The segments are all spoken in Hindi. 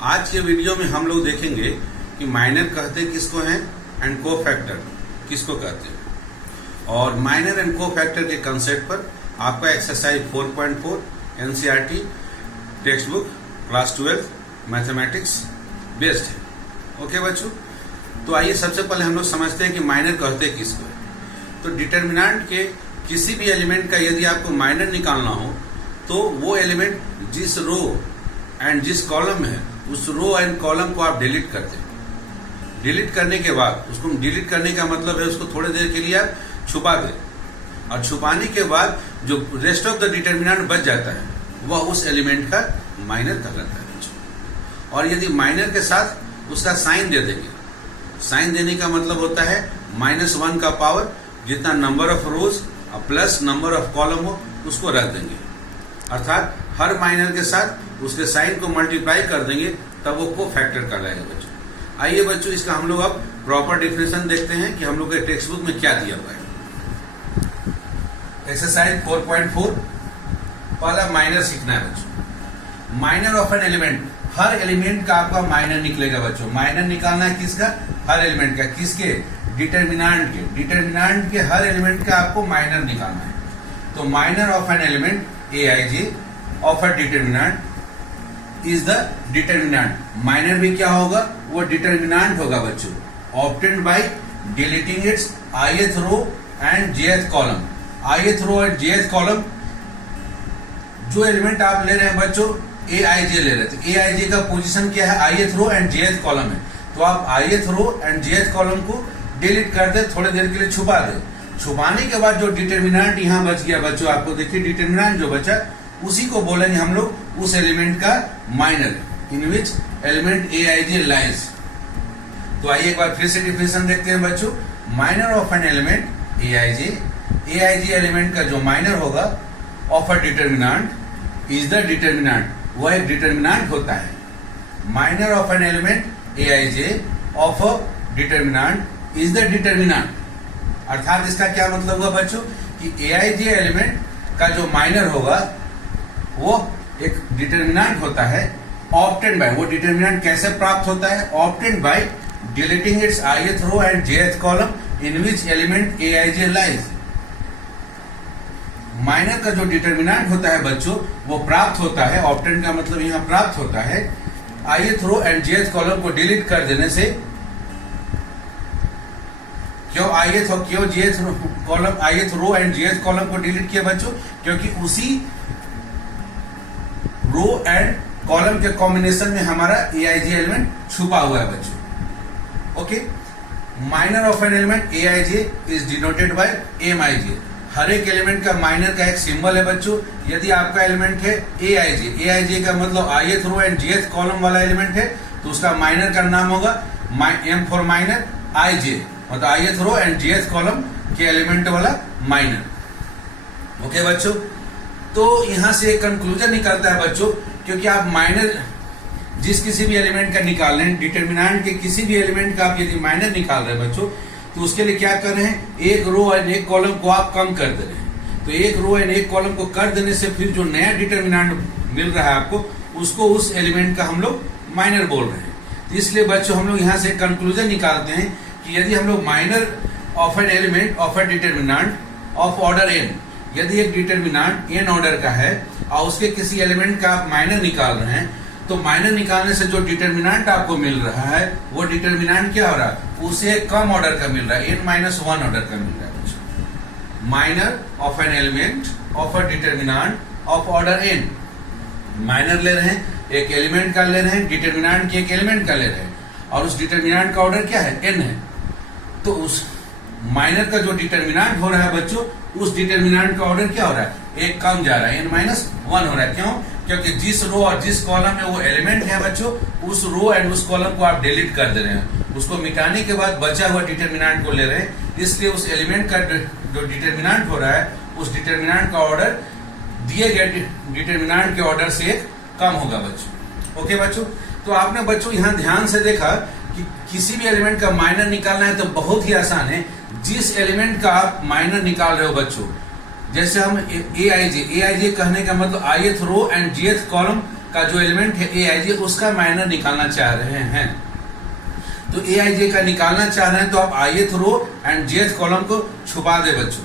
आज के वीडियो में हम लोग देखेंगे कि माइनर कहते किसको हैं एंड कोफैक्टर किसको कहते हैं। और माइनर एंड कोफैक्टर के कंसेप्ट पर आपका exercise 4.4 NCERT text book class 12 mathematics based है। ओके बच्चों, तो आइए सबसे पहले हम लोग समझते हैं कि माइनर कहते किसको है। तो डिटर्मिनेंट के किसी भी एलिमेंट का यदि आपको माइनर निकालना हो तो वो एलिमेंट जिस रो एंड जिस कॉलम में है उस रो एंड कॉलम को आप डिलीट करते हैं। डिलीट करने के बाद उसको डिलीट करने का मतलब है उसको थोड़ी देर के लिए आप छुपा दें और छुपाने के बाद जो रेस्ट ऑफ द डिटर्मिनेंट बच जाता है वह उस एलिमेंट का माइनर कहलाता है। और यदि माइनर के साथ उसका साइन दे देंगे, साइन देने का मतलब होता है -1 का पावर जितना नंबर ऑफ रोज और प्लस नंबर ऑफ कॉलम हो उसको रख देंगे, अर्थात हर माइनर के साथ उसके साइन को मल्टीप्लाई कर देंगे तब वो कोफैक्टर कहलाएगा बच्चों। आइए बच्चों इसका हम लोग अब प्रॉपर डिफिनेशन देखते हैं कि हम लोग के टेक्स्ट बुक में क्या दिया हुआ है। एक्सरसाइज 4.4 पहला माइनर सीखना है बच्चों। Minor of an element, her element का आपका माइनर निकलेगा बच्चों। माइनर निकालना है किसका? हर एलिमेंट का। किसके? डिटर्मिनेंट के। डिटर्मिनेंट के हर एलिमेंट का आपको माइनर निकालना है। तो minor of an element Aij of a determinant is the determinant. Minor भी क्या होगा? वो डिटर्मिनेंट होगा बच्चों, obtained by deleting its ith row and jth column. ith row and jth column जो एलिमेंट आप ले रहे हैं बच्चों Aij ले रहे थे। Aij का पोजीशन क्या है? ith row and jth column है। तो आप ith row and jth column को डिलीट कर दे, थोड़ी देर के लिए छुपा दे। छुपाने के बाद जो डिटर्मिनेंट यहाँ बच गया बच्चों, आपको देखिए डिटर्मिनेंट जो बचा उसी को बोलेंगे हम लोग उस एलिमेंट का minor, in which element Aij lies. तो आइए एक बार फिर से डिफिनेशन देखते हैं बच्चों। Minor of an element Aij element का जो माइनर होगा of a determinant is the determinant, वह एक डिटर्मिनेंट होता है। Minor of an element Aij of a determinant is the determinant. अर्थात इसका क्या मतलब हुआ बच्चों कि Aij एलिमेंट का जो माइनर होगा वो एक डिटर्मिनेंट होता है ऑब्टेन्ड बाय। वो डिटर्मिनेंट कैसे प्राप्त होता है? Obtained by deleting its ith row and jth column in which element Aij lies. Minor का जो डिटर्मिनेंट होता है बच्चों वो प्राप्त होता है, ऑब्टेन्ड का मतलब यहाँ प्राप्त होता है ith row and jth column को डिलीट कर देने से। क्यों ith row and jth column को डिलीट किया बच्चों? क्योंकि उसी रो एंड कॉलम के कॉम्बिनेशन में हमारा Aij एलिमेंट छुपा हुआ है बच्चों। Okay, minor of an element Aij is denoted by Mij। हर एक एलिमेंट का माइनर का एक सिंबल है बच्चों। यदि आपका एलिमेंट है Aij का मतलब ith row and jth column वाला एलिमेंट है तो उसका माइनर का नाम होगा M फॉर माइनर Ij, मतलब ith row and jth column के एलिमेंट वाला माइनर। ओके बच्चों, तो यहां से एक कंक्लूजन निकलता है बच्चों, क्योंकि आप माइनर जिस किसी भी एलिमेंट का निकाल रहे हैं, डिटर्मिनेंट के किसी भी एलिमेंट का आप यदि माइनर निकाल रहे हैं बच्चों, तो उसके लिए क्या कर रहे हैं? एक रो एंड एक कॉलम को आप कम कर दे रहे हैं। तो एक रो एंड एक कॉलम को कर देने से फिर जो नया डिटर्मिनेंट मिल रहा है आपको उसको उस एलिमेंट का हम लोग माइनर बोल रहे हैं। इसलिए बच्चों हम लोग यहाँ से कंक्लूजन निकालते हैं कि यदि हम लोग minor of an element of a determinant of order n, यदि एक डिटर्मिनेंट n ऑर्डर का है और उसके किसी एलिमेंट का आप माइनर निकाल रहे हैं, तो माइनर निकालने से जो डिटर्मिनेंट आपको मिल रहा है वो डिटर्मिनेंट क्या हो रहा है? उसे कम ऑर्डर का मिल रहा है, n-1 ऑर्डर का मिल रहा है। Minor of an element of a determinant of order n, minor ले रहे हैं, एक एलिमेंट का ले रहे हैं, डिटर्मिनेंट के एक एलिमेंट का ले रहे हैं और उस डिटर्मिनेंट का ऑर्डर क्या है? n है। तो उस माइनर का जो डिटर्मिनेंट हो रहा है बच्चों, उस डिटर्मिनेंट का ऑर्डर क्या हो रहा है? एक कम जा रहा है, n-1 हो रहा है। क्यों? क्योंकि जिस रो और जिस कॉलम में वो एलिमेंट है बच्चों, उस रो एंड उस कॉलम को आप डिलीट कर दे रहे हैं। उसको मिटाने के बाद बचा हुआ डिटर्मिनेंट को ले रहे हैं, इसलिए उस एलिमेंट का जो डिटर्मिनेंट हो रहा है उस डिटर्मिनेंट का ऑर्डर दिए गए डिटर्मिनेंट के ऑर्डर से एक कम होगा बच्चों। ओके बच्चों, तो आपने बच्चों यहाँ ध्यान से देखा कि किसी भी एलिमेंट का माइनर निकालना है तो बहुत ही आसान है। जिस एलिमेंट का आप माइनर निकाल रहे हो बच्चों, जैसे हम Aij कहने का मतलब ith row and jth column का जो एलिमेंट है aij उसका माइनर निकालना चाह रहे हैं। तो aij का निकालना चाह रहे हैं तो आप ith row and jth column को छुपा दे बच्चों।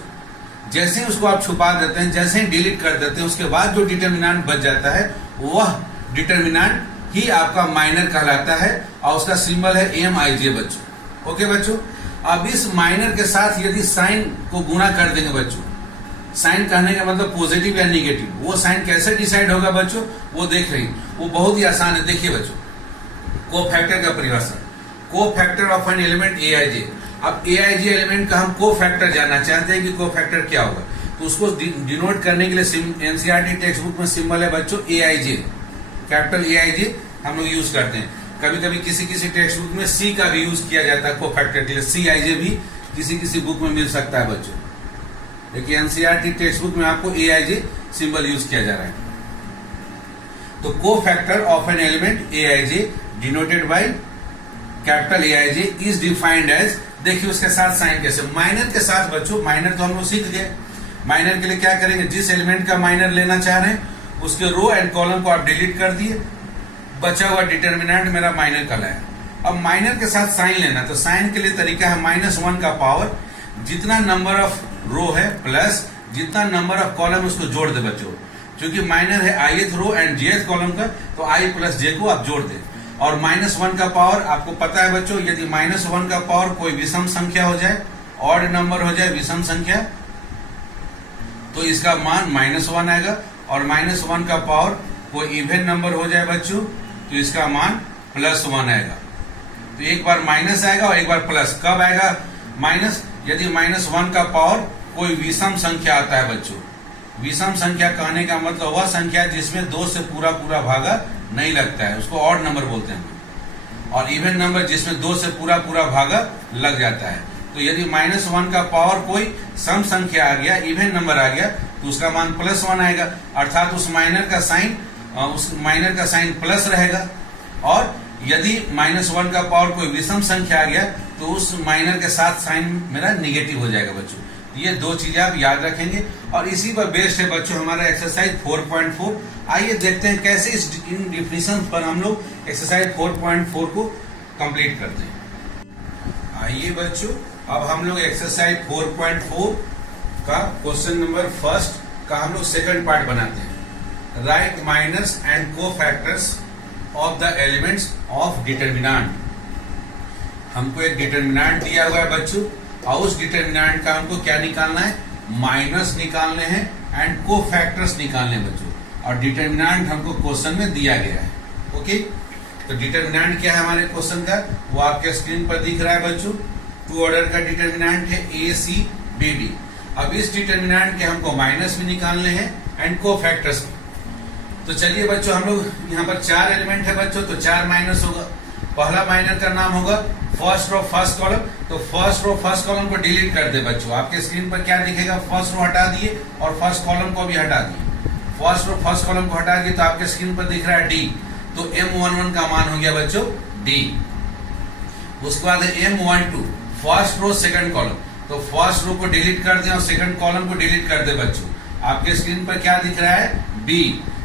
जैसे ही उसको आप छुपा देते हैं, जैसे ही डिलीट कर देते हैं, उसके बाद जो डिटर्मिनेंट बच जाता है वह डिटर्मिनेंट ही आपका माइनर कहलाता है और उसका सिंबल है mij बच्चों। ओके बच्चों, अब इस माइनर के साथ यदि साइन को गुणा कर देंगे बच्चों, साइन कहने का मतलब पॉजिटिव या निगेटिव, वो साइन कैसे डिसाइड होगा बच्चों वो देख रही, वो बहुत ही आसान है। देखिए बच्चों, कोफैक्टर का परिभाषा, cofactor of an element aij। अब aij एलिमेंट का हम कोफैक्टर जानना चाहते हैं कि कोफैक्टर क्या होगा, तो उसको डिनोट करने के लिए एनसीईआरटी टेक्स्ट बुक में सिंबल है बच्चों aij, कैपिटल aij हम लोग यूज करते हैं। कभी कभी किसी किसी टेक्स्ट बुक में सी का भी यूज किया जाता है कोफैक्टर के लिए, CIJ भी किसी किसी बुक में मिल सकता है बच्चों। देखिए एनसीईआरटी टेक्स्ट बुक में आपको aij सिंबल यूज किया जा रहा है। तो cofactor of an element aij denoted by capital aij is defined as, देखिए उसके साथ साइन कैसे, माइनर के साथ बच्चों, माइनर तो हम लोग सीख गए। माइनर के लिए क्या करेंगे, जिस एलिमेंट का माइनर लेना चाह रहे हैं उसके रो एंड कॉलम को आप डिलीट कर दिए, बचा हुआ डिटर्मिनेंट मेरा माइनर का है। अब माइनर के साथ साइन लेना, तो साइन के लिए तरीका है -1 का पावर, जितना नंबर ऑफ रो है प्लस जितना नंबर ऑफ कॉलम उसको जोड़ दे बच्चों। क्योंकि माइनर है ith row and jth column का, तो i प्लस j को आप जोड़ दें। और -1 का पावर आपको पता है बच्चों, यदि -1 का पावर कोई विषम संख्या हो जाए, ऑड नंबर हो जाए विषम संख्या, तो इसका मान -1 आएगा। और -1 का पावर कोई इवन नंबर हो जाए बच्चों, तो इसका मान +1 आएगा। तो एक बार माइनस आएगा और एक बार प्लस। कब आएगा माइनस, यदि -1 का पावर कोई विषम संख्या आता है बच्चों। विषम संख्या कहने का मतलब वह संख्या जिसमें 2 से पूरा भागा नहीं लगता है, उसको ऑड नंबर बोलते हैं। और इवन नंबर जिसमें 2 से पूरा भागा लग जाता है। तो यदि -1 का पावर कोई सम संख्या आ गया, इवन नंबर आ गया, तो उसका मान +1 आएगा, अर्थात उस माइनर का साइन प्लस रहेगा। और यदि -1 का पावर कोई विषम संख्या आ गया, तो उस माइनर के साथ साइन मेरा निगेटिव हो जाएगा बच्चों। ये 2 चीजें आप याद रखेंगे और इसी पर बेस्ड है बच्चों हमारा एक्सरसाइज 4.4। आइए देखते हैं कैसे इन डिफिनेशन पर हम लोग एक्सरसाइज 4.4 को कंप्लीट करते हैं। आइए बच्चों, अब हम लोग एक्सरसाइज 4.4 का क्वेश्चन नंबर 1 का हम लोग सेकंड पार्ट बनाते हैं। Right minors and cofactors of the elements of determinant. हमको एक डिटर्मिनेंट दिया हुआ है बच्चों, और उस डिटर्मिनेंट का हमको क्या निकालना है, माइनस निकालने हैं एंड कोफैक्टर्स निकालने हैं बच्चों। और डिटर्मिनेंट हमको क्वेश्चन में दिया गया है। ओके, तो डिटर्मिनेंट क्या है हमारे क्वेश्चन का, वो आपके स्क्रीन पर दिख रहा है बच्चों। 2 ऑर्डर का डिटर्मिनेंट है ACBD। अब इस डिटर्मिनेंट के हमको माइनस भी निकालने हैं एंड कोफैक्टर्स भी। तो चलिए बच्चों, हम लोग यहाँ पर 4 एलिमेंट है बच्चों, तो 4 माइनस होगा। पहला माइनर का नाम होगा फर्स्ट रो फर्स्ट कॉलम, तो फर्स्ट रो फर्स्ट कॉलम को डिलीट कर दे बच्चों। आपके स्क्रीन पर क्या दिखेगा, फर्स्ट रो हटा दिए और फर्स्ट कॉलम को भी हटा दिए। फर्स्ट रो फर्स्ट कॉलम को हटा दिए तो आपके स्क्रीन पर दिख रहा है D, तो M11 का मान हो गया बच्चों D। उसके बाद M12 first row second column, तो फर्स्ट रो को डिलीट कर दें और सेकंड कॉलम को डिलीट कर दे बच्चों। आपके स्क्रीन पर क्या दिख रहा है B,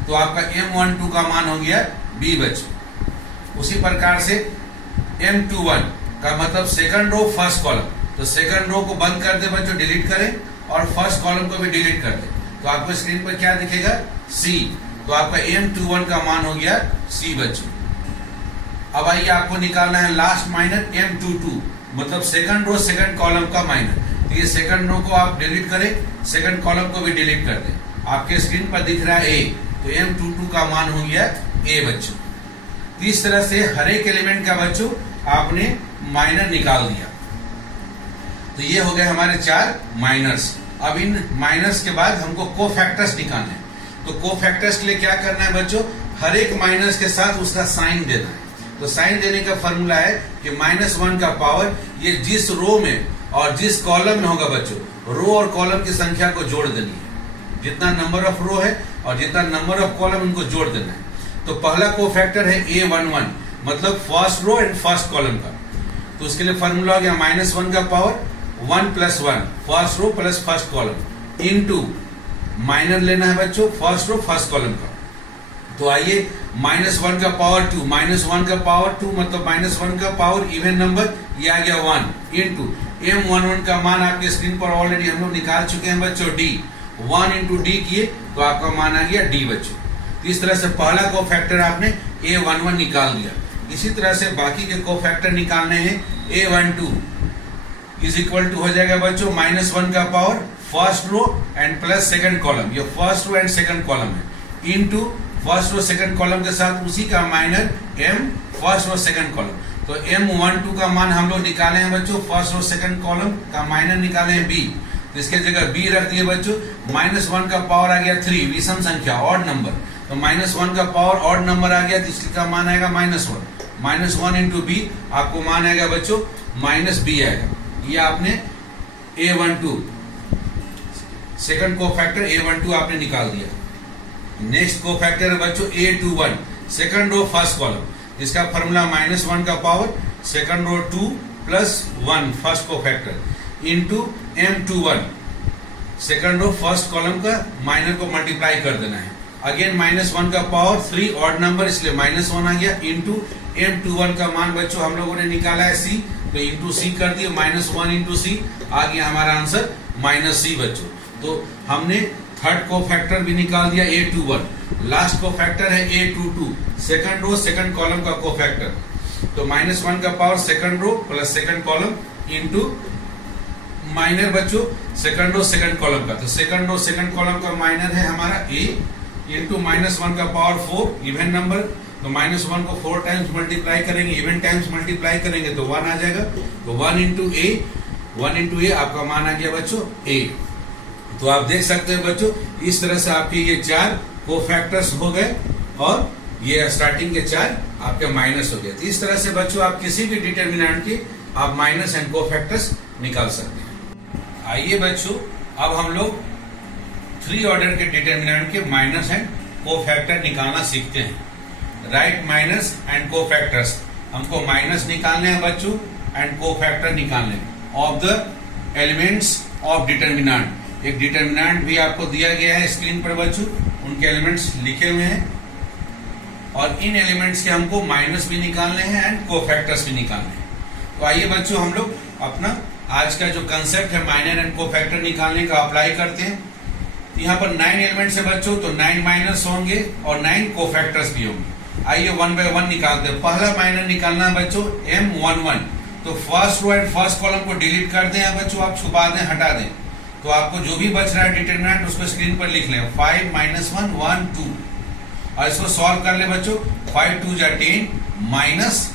तो आपका M12 का मान हो गया B बच्चों। उसी प्रकार से M21 का मतलब सेकंड रो फर्स्ट कॉलम, तो सेकंड रो को बंद कर दे बच्चों, डिलीट करें और फर्स्ट कॉलम को भी डिलीट कर दे, तो आपको स्क्रीन पर क्या दिखेगा C, तो आपका M21 का मान हो गया C बच्चों। अब आइए आपको निकालना है लास्ट माइनर M22, मतलब सेकंड रो सेकंड कॉलम का माइनर। तो ये सेकंड रो को आप डिलीट करें, सेकंड कॉलम को भी डिलीट कर दें। आपके स्क्रीन पर दिख रहा है A, तो M22 का मान हो गया A बच्चों। इस तरह से हर एक एलिमेंट का बच्चों आपने माइनर निकाल दिया। तो ये हो गए हमारे 4 माइनर्स। अब इन माइनर्स के बाद हमको कोफैक्टर्स निकालना है। तो कोफैक्टर्स के लिए क्या करना है बच्चों, हर एक माइनस के साथ उसका साइन देना है। तो साइन देने का फॉर्मूला है कि -1 का पावर ये जिस रो में और जिस कॉलम में होगा बच्चों, रो और कॉलम की संख्या को जोड़ देनी है। जितना नंबर ऑफ रो है और जितना नंबर ऑफ कॉलम उनको जोड़ देना है। तो पहला कोफैक्टर है A11, मतलब first row and first column का। तो उसके लिए फॉर्मूला हो गया -1 का power 1 + 1 first row plus first column into minor लेना है बच्चों फर्स्ट रो फर्स्ट कॉलम का। तो आइए -1 का पावर 2, -1 का पावर 2 मतलब -1 का पावर इवन नंबर, ये आ गया 1 इंटू M11 का मान आपके स्क्रीन पर ऑलरेडी हम लोग निकाल चुके हैं बच्चों, D 1 इंटू D किए तो आपका मान आ गया D बच्चों। तो इस तरह से पहला कोफैक्टर आपने A11 निकाल दिया। इसी तरह से बाकी के कोफैक्टर निकालने हैं। A12 इज इक्वल टू हो जाएगा बच्चों -1 का power first row and plus second column, ये first row and second column है, into first row second column के साथ उसी का minor M first row second column. तो M12 का मान हम लोग निकाले हैं बच्चों, फर्स्ट रो सेकंड कॉलम का माइनर निकाले हैं B, तो इसके जगह B रख दिए बच्चों। -1 का पावर आ गया 3, विषम संख्या ऑड नंबर, तो -1 का पावर ऑड नंबर आ गया तो इसका मान आएगा -1, -1 इंटू B आपको मान आएगा बच्चों -B आएगा। ये आपने A12 सेकंड कोफैक्टर A12 आपने निकाल दिया। नेक्स्ट कोफैक्टर है बच्चों A21 second row first column, इसका फॉर्मूला -1 का power second row 2 plus 1 first cofactor into M21 second row first column का माइनर को मल्टीप्लाई कर देना है। अगेन -1 का पावर 3 ऑड नंबर इसलिए -1 आ गया इंटू M21 का मान बच्चों हम लोगों ने निकाला है C, तो इंटू C कर दिए, -1 इंटू C आ गया हमारा आंसर -C बच्चों। तो हमने थर्ड कोफैक्टर भी निकाल दिया A21। लास्ट कोफैक्टर है A22 second row second column का कोफैक्टर, तो -1 का power second row plus second column into minor बच्चों सेकंड रो सेकंड कॉलम का, तो सेकंड रो सेकंड कॉलम का माइनर है हमारा A इंटू -1 का पावर 4 इवन नंबर, तो -1 को 4 टाइम्स मल्टीप्लाई करेंगे, इवन टाइम्स मल्टीप्लाई करेंगे तो 1 आ जाएगा, तो 1 इंटू A आपका मान आ गया बच्चों A। तो आप देख सकते हैं बच्चों इस तरह से आपके ये 4 कोफैक्टर्स हो गए और ये स्टार्टिंग के 4 आपके माइनस हो गए। तो इस तरह से बच्चों आप किसी भी डिटरमिनेंट के आप माइनस एंड कोफैक्टर्स निकाल सकते हैं। आइए बच्चों अब हम लोग 3 ऑर्डर के डिटरमिनेंट के माइनस एंड कोफैक्टर निकालना सीखते हैं। राइट माइनस एंड कोफैक्टर्स, हमको माइनस निकालने हैं बच्चों एंड कोफैक्टर निकालने हैं of the elements of determinant. एक डिटरमिनेंट भी आपको दिया गया है स्क्रीन पर बच्चों, उनके एलिमेंट्स लिखे हुए हैं और इन एलिमेंट्स के हमको माइनस भी निकालने हैं एंड कोफैक्टर्स भी निकालने हैं। तो आइए बच्चों हम लोग अपना आज का जो कंसेप्ट है माइनर एंड कोफैक्टर निकालने का अप्लाई करते हैं। यहाँ पर 9 एलिमेंट्स है बच्चों, तो 9 माइनस होंगे और 9 कोफैक्टर्स भी होंगे। आइए 1 बाय 1 निकालते हैं। पहला माइनर निकालना है बच्चों M11, तो first row and first column को डिलीट कर दें बच्चों, आप छुपा दें, हटा दें, तो आपको जो भी बच रहा है डिटरमिनेंट उसको स्क्रीन पर लिख लें। 5 -1 1 2 और इसको सॉल्व कर ले बच्चों। 5 2 जा 10 माइनस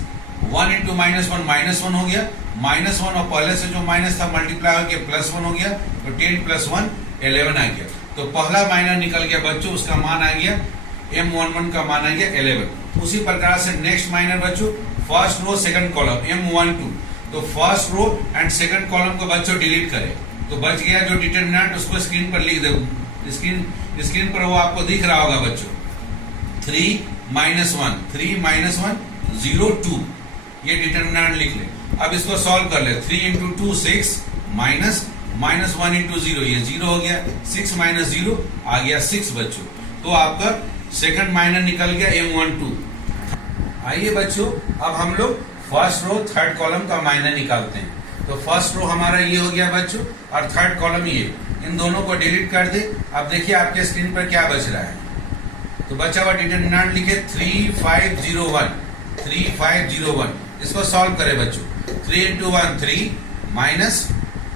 1 इंटू -1 -1 हो गया, -1 और पहले से जो माइनस था मल्टीप्लाई होकर +1 हो गया, तो 10 + 1 11 आ गया। तो पहला माइनर निकल गया बच्चों, उसका मान आ गया M11 का मान आ गया 11। उसी प्रकार से नेक्स्ट माइनर बच्चों first row second column M12, तो first row and second column को बच्चों डिलीट करें, तो बच गया जो डिटरमिनेंट उसको स्क्रीन पर लिख दो। स्क्रीन पर वो आपको दिख रहा होगा बच्चों 3 -1 0 2, ये डिटरमिनेंट लिख ले। अब इसको सॉल्व कर ले। 3 इंटू 2 6 -1 इंटू 0, ये 0 हो गया, 6 - 0 आ गया 6 बच्चों। तो आपका सेकंड माइनर निकल गया M12। आइए बच्चों अब हम लोग फर्स्ट रो थर्ड कॉलम का माइनर निकालते हैं। तो फर्स्ट रो हमारा ये हो गया बच्चों और थर्ड कॉलम ये, इन दोनों को डिलीट कर दे। अब देखिए आपके स्क्रीन पर क्या बच रहा है, तो बचा हुआ डिटरमिनेंट लिखे 3501। इसको सॉल्व करें बच्चों। 3 इंटू 1 3 माइनस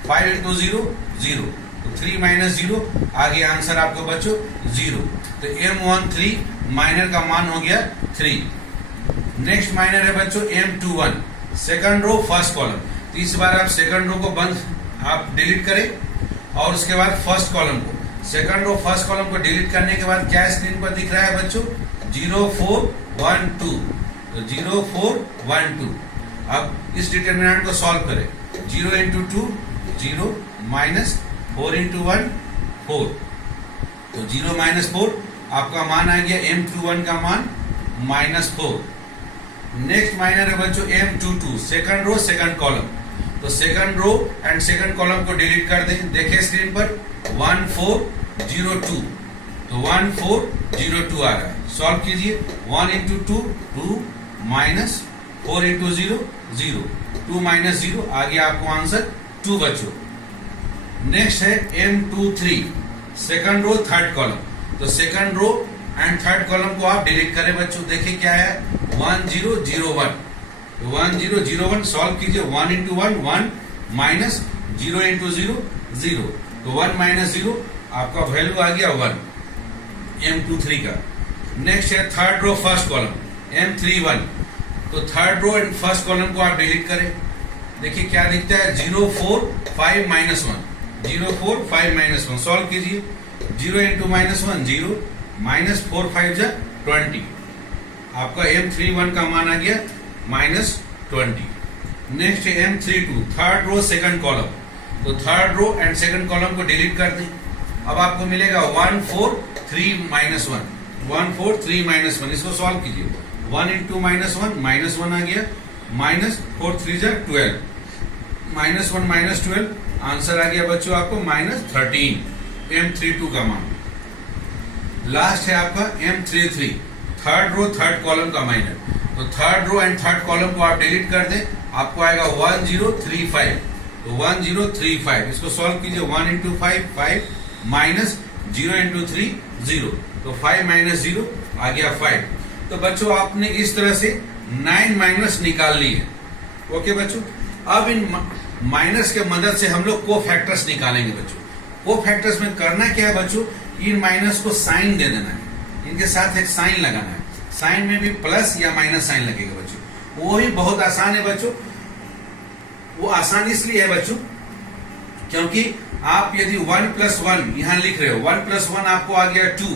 5 इंटू 0 0, तो 3 - 0 आ गया आंसर आपको बच्चों 0। तो M13 माइनर का मान हो गया 3। नेक्स्ट माइनर है बच्चों M21 second row first column, तो इस बार आप सेकंड रो को बंद आप डिलीट करें और उसके बाद फर्स्ट कॉलम को, सेकंड रो फर्स्ट कॉलम को डिलीट करने के बाद क्या स्क्रीन पर दिख रहा है बच्चों 0 4 1 2, तो 0 4 1 2। अब इस डिटरमिनेंट को सॉल्व करें। 0 इंटू 2 0 माइनस 4 इंटू 1 4, तो 0 - 4 आपका मान आ गया M21 का मान -4। नेक्स्ट माइनर है बच्चों M22 second row second column, तो second row and second column को डिलीट कर दें। देखिए स्क्रीन पर 1 4 0 2, तो 1 4 0 2 आ रहा है। सॉल्व कीजिए। 1 इंटू 2 2 माइनस 4 इंटू 0 0, 2 माइनस 0 आ गया आपको आंसर 2 बच्चों। नेक्स्ट है M23 second row third column. तो second row and third column को आप डिलीट करें बच्चों। देखिए क्या है 1001, 1001 सॉल्व कीजिए। 1 इंटू 1 1 माइनस 0 इंटू 0 0, तो 1 माइनस 0 आपका वैल्यू आ गया 1 M23 का। नेक्स्ट है third row first column M31। तो third row and first column को आप डिलीट करें। देखिए क्या दिखता है 0 4 5 माइनस 1, 0 4 5 माइनस 1 सॉल्व कीजिए। 0 इंटू माइनस 1 0 माइनस 4 5 जा 20, आपका M31 का मान आ गया माइनस 20। नेक्स्ट है M32 third row second column. तो third row and second column को डिलीट कर दें। अब आपको मिलेगा 1 4 3 माइनस 1, 1 4 3 माइनस 1, इसको सॉल्व कीजिए। 1 इंटू माइनस 1 माइनस 1 आ गया, माइनस 4 3 जा 12, माइनस 1 माइनस 12 आंसर आ गया बच्चों आपको माइनस 13 M32 का मान। लास्ट है आपका M33 third row third column का माइनर। तो third row and third column को आप डिलीट कर दें, आपको आएगा 1035, तो 1035 इसको सॉल्व कीजिए। 1 इंटू 5 5 माइनस 0 इंटू 3 0, तो 5 माइनस 0 आ गया 5। तो बच्चों आपने इस तरह से 9 माइनस निकाल ली है। ओके बच्चों, अब इन माइनस के मदद से हम लोग को फैक्टर्स निकालेंगे बच्चों। को फैक्टर्स में करना क्या है बच्चों, इन माइनस को साइन दे देना है, इनके साथ एक साइन लगाना है। साइन में भी प्लस या माइनस साइन लगेगा बच्चों। वो ही बहुत आसान है बच्चों। वो आसान इसलिए है बच्चों क्योंकि आप यदि 1 प्लस 1 यहां लिख रहे हो, 1 प्लस 1 आपको आ गया 2,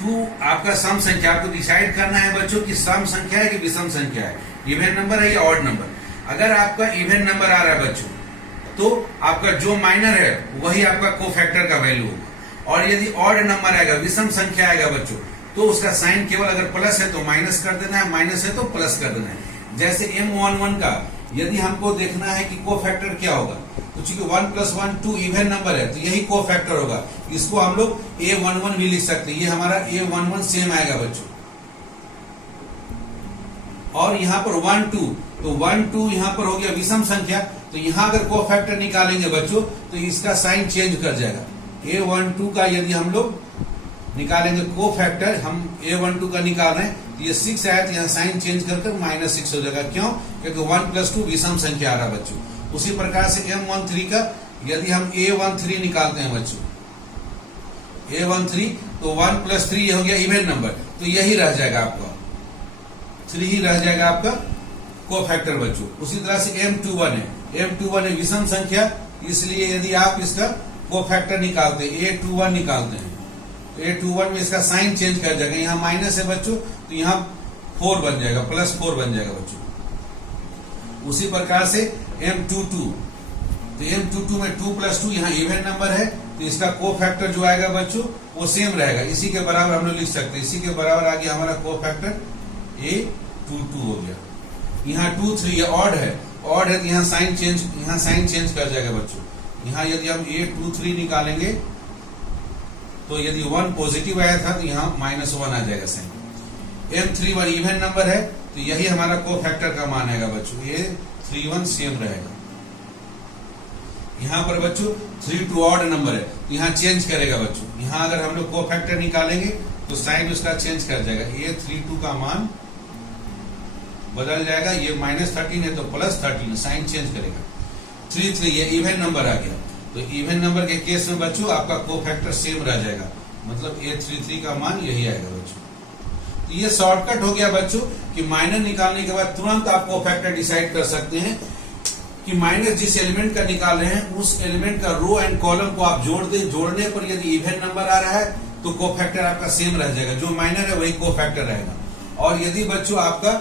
2 आपका सम संख्या। आपको डिसाइड करना है बच्चों कि सम संख्या है कि विषम संख्या है, इवन नंबर है या ऑड नंबर। अगर आपका इवन नंबर आ रहा है बच्चों तो आपका जो माइनर है वही आपका कोफैक्टर का वैल्यू होगा, और यदि ऑड नंबर आएगा विषम संख्या आएगा बच्चों तो उसका साइन केवल अगर प्लस है तो माइनस कर देना है, माइनस है तो प्लस कर देना है। जैसे M11 का यदि हमको देखना है कि कोफैक्टर क्या होगा, तो चूंकि 1 प्लस 1 2 इवन नंबर है तो यही कोफैक्टर होगा। इसको हम लोग A11 भी लिख सकते हैं, ये हमारा A11 सेम आएगा बच्चों। और यहाँ पर 1 2, तो 1 2 यहाँ पर हो गया विषम संख्या, तो यहाँ अगर कोफैक्टर निकालेंगे बच्चों तो इसका साइन चेंज कर जाएगा। A12 का यदि हम लोग निकालेंगे कोफैक्टर, हम A12 का निकाल रहे हैं तो ये 6 आया तो यहाँ साइन चेंज करके माइनस 6 हो जाएगा। क्यों? क्योंकि 1 प्लस 2 विषम संख्या आ रहा बच्चों। उसी प्रकार से M13 का यदि हम A13 निकालते हैं बच्चों, A13 तो 1 प्लस 3 हो गया इवन नंबर, तो यही रह जाएगा आपका 3 ही रह जाएगा आपका कोफैक्टर बच्चों। उसी तरह से M21 है, M21 है विषम संख्या, इसलिए यदि आप इसका कोफैक्टर निकालते हैं A21 निकालते हैं तो A21 में इसका साइन चेंज कर जाएगा। यहाँ माइनस है बच्चों तो यहाँ 4 बन जाएगा, प्लस 4 बन जाएगा बच्चों। उसी प्रकार से M22, तो M22 में 2 प्लस 2 यहाँ इवन नंबर है तो इसका कोफैक्टर जो आएगा बच्चों वो सेम रहेगा, इसी के बराबर हम लोग लिख सकते हैं। इसी के बराबर आ गया हमारा कोफैक्टर A22 हो गया। यहाँ 2 3 ऑड है, ऑड है तो यहाँ साइन चेंज कर जाएगा बच्चों। यहाँ यदि हम A23 निकालेंगे तो यदि 1 पॉजिटिव आया था तो यहाँ -1 आ जाएगा साइन। M31 इवन नंबर है तो यही हमारा कोफैक्टर का मान आएगा बच्चों, A31 सेम रहेगा। यहाँ पर बच्चों 3 2 ऑड नंबर है तो यहाँ चेंज करेगा बच्चों। यहाँ अगर हम लोग कोफैक्टर निकालेंगे तो साइन उसका चेंज कर जाएगा, A32 का मान बदल जाएगा। ये -13 है तो +13 साइन चेंज करेगा। 3 3 ये इवन नंबर आ गया, तो इवन नंबर के केस में बच्चों आपका कोफैक्टर सेम रह जाएगा, मतलब A33 का मान यही आएगा बच्चों। तो ये शॉर्टकट हो गया बच्चों कि माइनर निकालने के बाद तुरंत आप कोफैक्टर डिसाइड कर सकते हैं कि माइनर जिस एलिमेंट का निकाल रहे हैं उस एलिमेंट का रो एंड कॉलम को आप जोड़ दें। जोड़ने पर यदि इवन नंबर आ रहा है तो कोफैक्टर आपका सेम रह जाएगा, जो माइनर है वही कोफैक्टर रहेगा। और यदि बच्चों आपका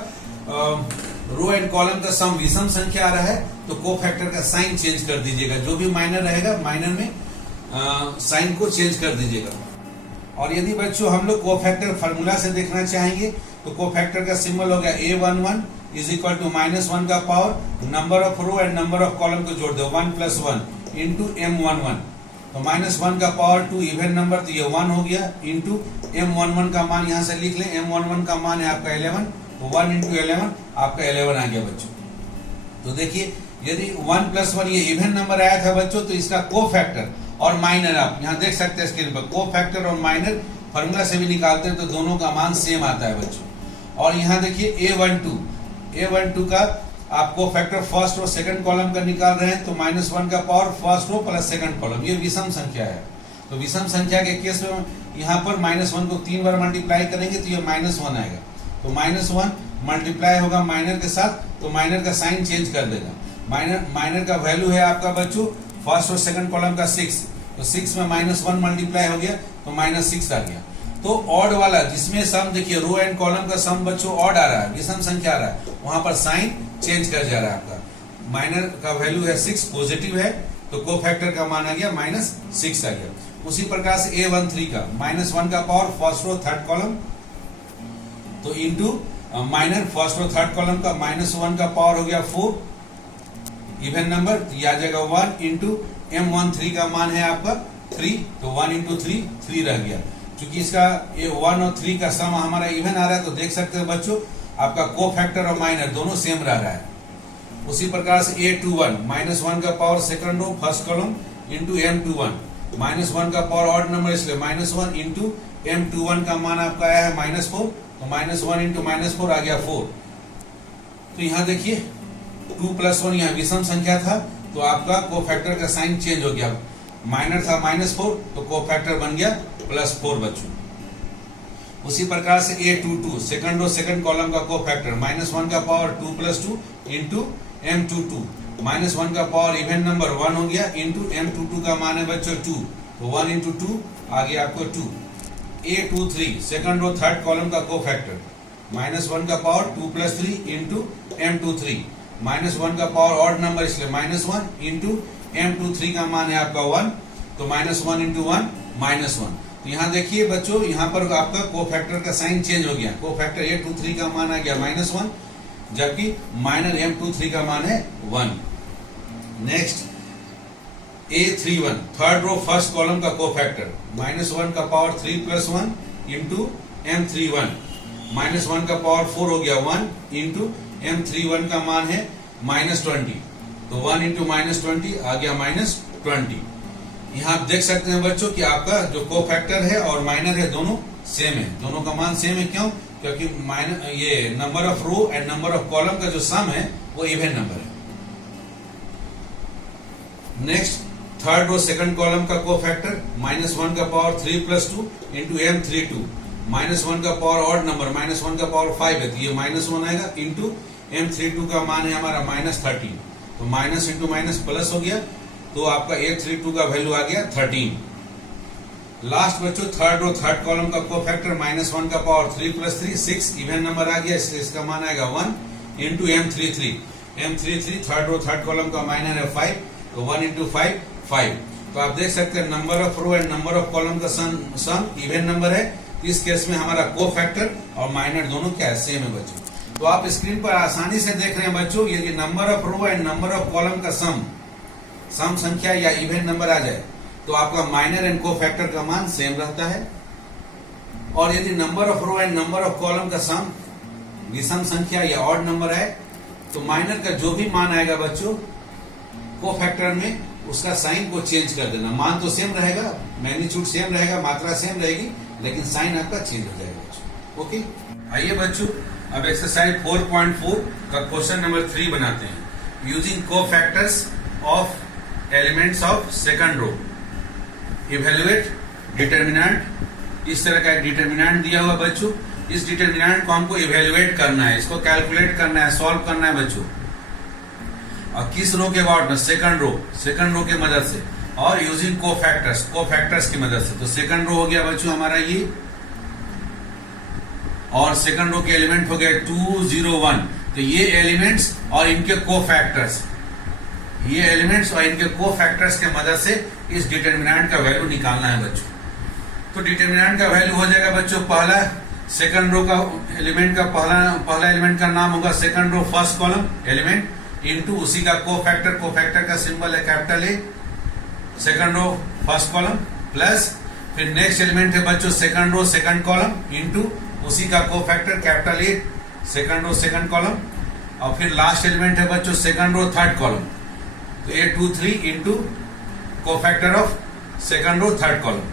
रो एंड कॉलम का सम विषम संख्या आ रहा है तो कोफैक्टर का साइन चेंज कर दीजिएगा, जो भी माइनर रहेगा माइनर में साइन को चेंज कर दीजिएगा। और यदि बच्चों हम लोग कोफैक्टर फार्मूला से देखना चाहेंगे तो कोफैक्टर का सिंबल हो गया A11 इज इक्वल टू -1 का power number of row and number of column को जोड़ दो 1 + 1 इंटू M11, तो -1 का पावर 2 इवन नंबर, तो ये 1 हो गया, इंटू M11 का मान यहां से लिख लें, M11 का मान है आपका 11, तो 1 इंटू 11 आपका 11 आ गया बच्चों। तो देखिए यदि 1 + 1 ये इवन नंबर आया था बच्चों, तो इसका कोफैक्टर और माइनर आप यहाँ देख सकते हैं स्क्रीन पर, कोफैक्टर और माइनर फॉर्मूला से भी निकालते हैं तो दोनों का मान सेम आता है बच्चों। और यहाँ देखिए A12 का आप कोफैक्टर फर्स्ट और सेकंड कॉलम का निकाल रहे हैं, तो -1 का power first row plus second column, ये विषम संख्या है। तो विषम संख्या के केस में यहाँ पर -1 को 3 बार मल्टीप्लाई करेंगे तो ये -1 आएगा, तो -1 मल्टीप्लाई होगा माइनर के साथ, तो माइनर का साइन चेंज कर देगा। माइनर का वैल्यू है आपका बच्चों फर्स्ट और सेकंड कॉलम का 6, तो 6 में -1 मल्टीप्लाई हो गया तो -6 आ गया। तो ऑड वाला जिसमें सम देखिए रो एंड कॉलम का सम बच्चों ऑड आ रहा है, विषम संख्या आ रहा है, वहां पर साइन चेंज कर जा रहा है आपका। माइनर का वैल्यू है 6 पॉजिटिव है, तो कोफैक्टर का मान आ गया -6 आ गया। उसी प्रकार से A13 का -1 का power first row third column, तो इंटू माइनर फर्स्ट और थर्ड कॉलम का -1 का पावर हो गया 4 इवन नंबर, तो यह आ जाएगा 1 इंटू M13 का मान है आपका 3, तो 1 इंटू 3 रह गया। क्योंकि इसका ये 1 और 3 का सम हमारा इवन आ रहा है, तो देख सकते हैं बच्चों आपका कोफैक्टर और माइनर दोनों सेम रह रहा है। उसी प्रकार से A21 -1 का power second row first column into M21, -1 का पावर ऑड नंबर इसलिए -1 इंटू M21 का मान आपका आया है -4, तो -1 इंटू -4 आ गया 4। तो यहाँ देखिए 2 + 1 यहाँ विषम संख्या था, तो आपका कोफैक्टर का साइन चेंज हो गया, माइनर था -4 तो कोफैक्टर बन गया +4 बच्चों। उसी प्रकार से A22 second row second column का कोफैक्टर -1 का पावर 2 + 2 इंटू M22, -1 का पावर इवन नंबर 1 हो गया इंटू M22 का मान है बच्चों 2, तो 1 इंटू 2 आ गया आपको 2। A23 second row third column का कोफैक्टर -1 का पावर 2 + 3 इंटू M23, -1 का पावर ऑड नंबर इसलिए -1 इंटू M23 का मान है आपका 1, तो -1 इंटू 1 -1। तो यहाँ देखिए बच्चों यहाँ पर आपका कोफैक्टर का साइन चेंज हो गया, कोफैक्टर A23 का मान आ गया -1, जबकि माइनर M23 का मान है 1। Next A31 third row first column का कोफैक्टर -1 का पावर 3 + 1 इंटू M31, -1 का पावर 4 हो गया 1 इंटू M31 का मान है -20, तो 1 इंटू -20 आ गया -20। यहाँ आप देख सकते हैं बच्चों कि आपका जो कोफैक्टर है और माइनर है दोनों सेम है, दोनों का मान सेम है। क्यों? क्योंकि माइनर ये number of row and number of column का जो सम है वो इवन नंबर है। Next third row second column का कोफैक्टर -1 का पावर 3 + 2 इंटू M32, -1 का पावर ऑड नंबर -1 का पावर 5 है, तो ये -1 आएगा इंटू M32 का मान है हमारा -13, तो माइनस इंटू माइनस प्लस हो गया, तो आपका A32 का वैल्यू आ गया 13। लास्ट बच्चों थर्ड रो थर्ड कॉलम का कोफैक्टर -1 का पावर 3 + 3 6 इवन नंबर आ गया, इसलिए इसका मान आएगा 1 into M33 third row third column का माइनर है 5, तो 1 इंटू 5 तो आप देख सकते हैं number of row and number of column का सम इवन नंबर है। इस केस में हमारा कोफैक्टर और माइनर दोनों क्या है, सेम है बच्चों। तो आप स्क्रीन पर आसानी से देख रहे हैं बच्चों, यदि number of row and number of column का सम संख्या या इवन नंबर आ जाए तो आपका माइनर एंड कोफैक्टर का मान सेम रहता है। और यदि number of row and number of column का सम विषम संख्या या ऑड नंबर है तो माइनर का जो भी मान आएगा बच्चों कोफैक्टर में उसका साइन को चेंज कर देना। मान तो सेम रहेगा, मैग्नीट्यूड सेम रहेगा, मात्रा सेम रहेगी, लेकिन साइन आपका चेंज हो जाएगा बच्चों। ओके, आइए बच्चों अब एक्सरसाइज 4.4 का क्वेश्चन नंबर 3 बनाते हैं। Using cofactors of elements of second row evaluate determinant. इस तरह का एक डिटर्मिनेंट दिया हुआ बच्चों, इस डिटर्मिनेंट को हमको इवेल्युएट करना है, इसको कैलकुलेट करना है, सॉल्व करना है बच्चों। और किस रो के अबाउट में, सेकंड रो के मदद से, और यूजिंग कोफैक्टर्स की मदद से। तो सेकंड रो हो गया बच्चों हमारा ये, और सेकंड रो के एलिमेंट हो गए 2 0 1। तो ये एलिमेंट्स और इनके कोफैक्टर्स, ये एलिमेंट्स और इनके कोफैक्टर्स के मदद से इस डिटर्मिनेंट का वैल्यू निकालना है बच्चों। तो डिटर्मिनेंट का वैल्यू हो जाएगा बच्चों, पहला सेकंड रो का एलिमेंट का पहला एलिमेंट का नाम होगा second row first column element into उसी का कोफैक्टर का सिंबल है capital A, second row first column plus फिर नेक्स्ट एलिमेंट है बच्चों second row second column into उसी का cofactor capital A second row second column और फिर लास्ट एलिमेंट है बच्चों सेकंड रो थर्ड कॉलम तो A23 into cofactor of second row third column.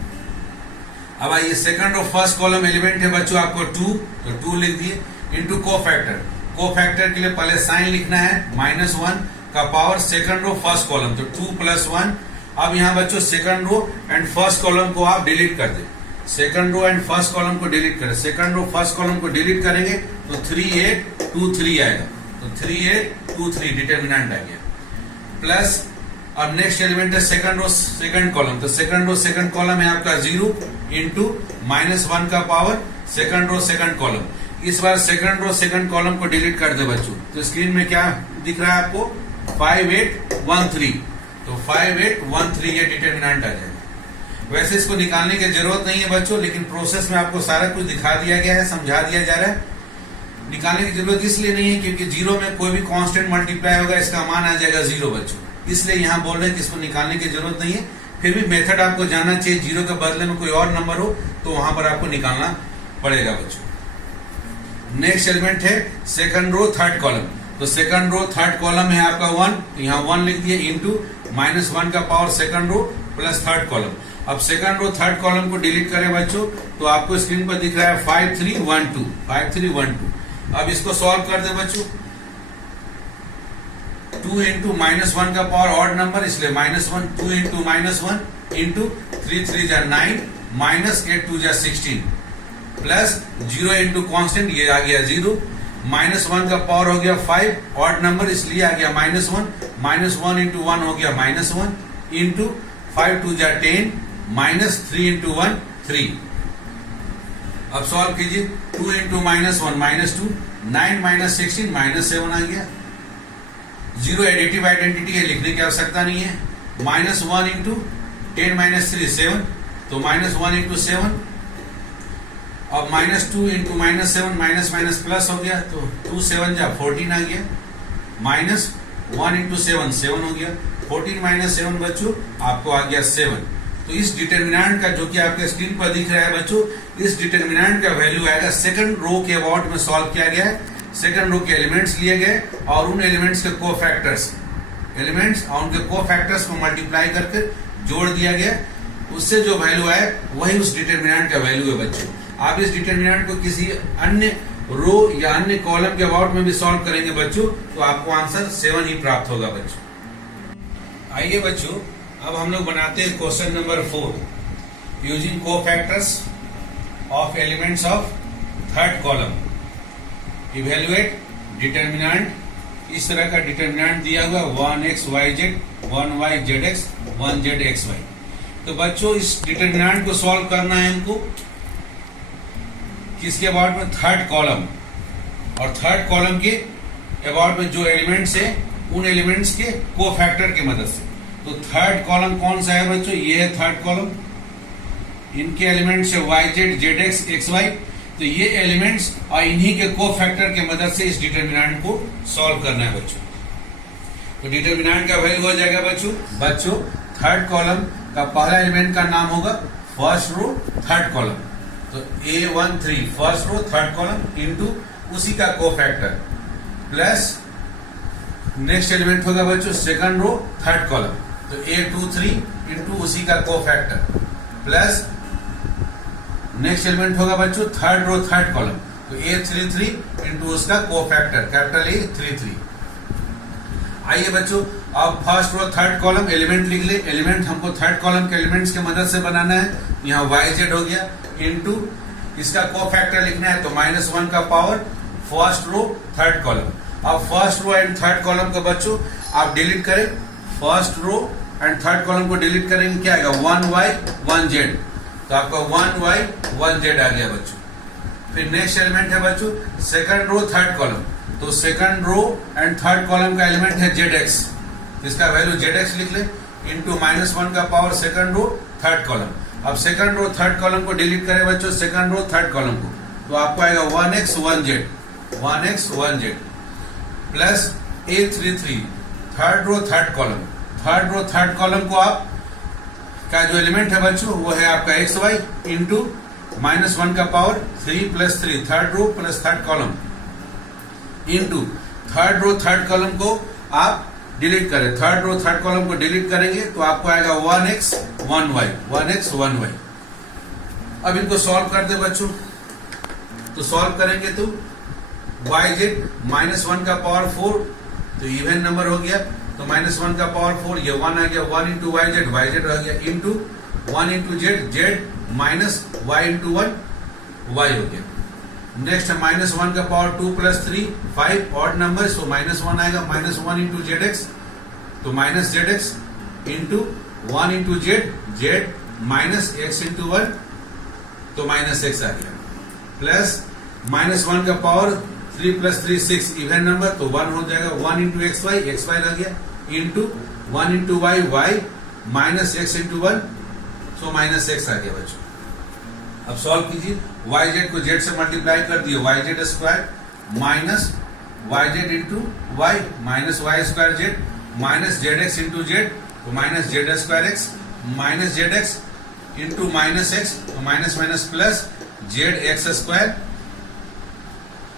अब आइए second row first column element है बच्चों आपको 2 तो 2 लिख दिए इंटू कोफैक्टर के लिए पहले साइन लिखना है -1 का power second row first column तो 2 + 1। अब यहां बच्चों second row and first column को आप डिलीट कर दे, second row and first column को डिलीट करें, सेकंड रो फर्स्ट कॉलम को डिलीट करेंगे तो 3823 आएगा तो 3823 डिटर्मिनेंट आ गया प्लस अब नेक्स्ट एलिमेंट है सेकंड रो सेकंड कॉलम तो सेकंड रो सेकंड कॉलम है आपका 0 इंटू -1 का power second row second column. इस बार सेकंड रो सेकंड कॉलम को डिलीट कर दे बच्चों तो स्क्रीन में क्या दिख रहा है आपको 5813 तो 5813 ये डिटर्मिनेंट आ जाएगा। वैसे इसको निकालने की जरूरत नहीं है बच्चों लेकिन प्रोसेस में आपको सारा कुछ दिखा दिया गया है, समझा दिया जा रहा है। निकालने की जरूरत इसलिए नहीं है क्योंकि 0 में कोई भी कांस्टेंट मल्टीप्लाई होगा इसका मान आ जाएगा 0 बच्चों, इसलिए यहां बोल रहे हैं कि इसको निकालने की जरूरत नहीं है। फिर भी मेथड आपको जानना चाहिए, 0 के बदले में कोई और नंबर हो तो वहां पर आपको निकालना पड़ेगा बच्चों। नेक्स्ट एलिमेंट है सेकंड रो थर्ड कॉलम तो सेकंड रो थर्ड कॉलम है आपका 1 तो यहाँ 1 लिख दिए इंटू -1 का power second row plus third column. अब सेकंड रो थर्ड कॉलम को डिलीट करें बच्चों तो आपको स्क्रीन पर दिख रहा है 5312। अब इसको सॉल्व कर दे बच्चों 2 इंटू -1 का पावर ऑड नंबर इसलिए -1 2 इंटू -1 इंटू 3 3 जा 9 -8 2 जा 16 प्लस 0 इंटू कॉन्स्टेंट ये आ गया 0 -1 का पावर हो गया 5 ऑड नंबर इसलिए आ गया -1 इंटू 1 हो गया -1 इंटू 5 2 जा 10 -3 इंटू 1 3। अब सॉल्व कीजिए 2 इंटू -1 -2 9 -16 -7 आ गया। 0 एडिटिव आइडेंटिटी है लिखने की आवश्यकता नहीं है। -1 इंटू 10 -3 7 तो -1 इंटू 7 अब -2 इंटू -7 माइनस प्लस हो गया तो 2 7 जा 14 आ गया -1 इंटू 7 7 हो गया 14 - 7 बच्चों आपको आ गया 7। तो इस डिटर्मिनेंट का जो कि आपके स्क्रीन पर दिख रहा है बच्चों इस डिटर्मिनेंट का वैल्यू आएगा सेकंड रो के अबाउट में सॉल्व किया गया है। सेकंड रो के एलिमेंट्स लिए गए और उन एलिमेंट्स के कोफैक्टर्स और उनके कोफैक्टर्स को मल्टीप्लाई करके जोड़ दिया गया, उससे जो वैल्यू आए वही उस डिटर्मिनेंट का वैल्यू है बच्चों। आप इस डिटर्मिनेंट को किसी अन्य रो या अन्य कॉलम के अबाउट में भी सॉल्व करेंगे बच्चों तो आपको आंसर 7 ही प्राप्त होगा बच्चों। आइए बच्चों अब हम लोग बनाते हैं question number 4 using cofactors of elements of third column. Evaluate determinant. इस तरह का डिटर्मिनेंट दिया हुआ 1xyz 1yzx 1zxy। तो बच्चों इस डिटर्मिनेंट को सॉल्व करना है हमको किसके अबाउट में थर्ड कॉलम और थर्ड कॉलम के अबाउट में जो एलिमेंट्स है उन एलिमेंट्स के कोफैक्टर की मदद से। तो थर्ड कॉलम कौन सा है बच्चों, ये है थर्ड कॉलम, इनके एलिमेंट्स है yz zx xy। तो ये एलिमेंट्स और इन्हीं के कोफैक्टर की मदद से इस डिटर्मिनेंट को सॉल्व करना है बच्चों। तो डिटर्मिनेंट का वैल्यू हो जाएगा बच्चों थर्ड कॉलम का पहला एलिमेंट का नाम होगा फर्स्ट रो थर्ड कॉलम तो A13 first row third column into उसी का कोफैक्टर प्लस नेक्स्ट एलिमेंट होगा बच्चों सेकंड रो थर्ड कॉलम तो A23 इंटू उसी का कोफैक्टर प्लस नेक्स्ट एलिमेंट होगा बच्चों थर्ड रो थर्ड कॉलम तो A33 इंटू उसका कोफैक्टर कैपिटल A33। आइए बच्चों अब first row third column element लिख ले। एलिमेंट हमको थर्ड कॉलम के एलिमेंट्स की मदद से बनाना है। यहाँ yz हो गया इंटू इसका कोफैक्टर लिखना है तो -1 का power first row third column. अब first row and third column को बच्चों आप डिलीट करें, first row and third column को डिलीट करेंगे क्या आएगा 1y 1z तो आपका 1y 1z आ गया बच्चों। फिर नेक्स्ट एलिमेंट है बच्चों सेकंड रो थर्ड कॉलम तो second row and third column का एलिमेंट है zx इसका वैल्यू zx लिख ले इंटू -1 का power second row third column. अब सेकंड रो थर्ड कॉलम को डिलीट करें बच्चों सेकंड रो थर्ड कॉलम को तो आपको आएगा 1x 1z plus A33 third row third column को आप का जो एलिमेंट है बच्चों वो है आपका एक्स वाई इंटू -1 का power 3 + 3 third row plus third column into third row third column को आप डिलीट करें, थर्ड रो थर्ड कॉलम को डिलीट करेंगे तो आपको आएगा 1x 1y 1x 1y। अब इनको सॉल्व कर दे बच्चों, तो सॉल्व करेंगे तो yz -1 का पावर 4 तो इवन नंबर हो गया, तो -1 का पावर 4 ये 1 आ गया, 1 इंटू yz रह गया into 1 into z minus y into 1 y हो गया। नेक्स्ट है -1 का पावर 2 + 3 5 ऑड नंबर, सो -1 आएगा, -1 इंटू zx तो minus zx into 1 into z minus x into 1 तो -x आ गया, प्लस -1 का पावर 3 + 3 6 इवन नंबर तो 1 हो जाएगा, 1 इंटू xy रह गया into 1 into y minus x into 1 तो -x आ गया बच्चों। अब सॉल्व कीजिए, yz को z से मल्टीप्लाई कर दिए, yz square minus yz into y minus y square z minus zx into z तो minus z square x minus zx into minus x तो minus minus plus zx square.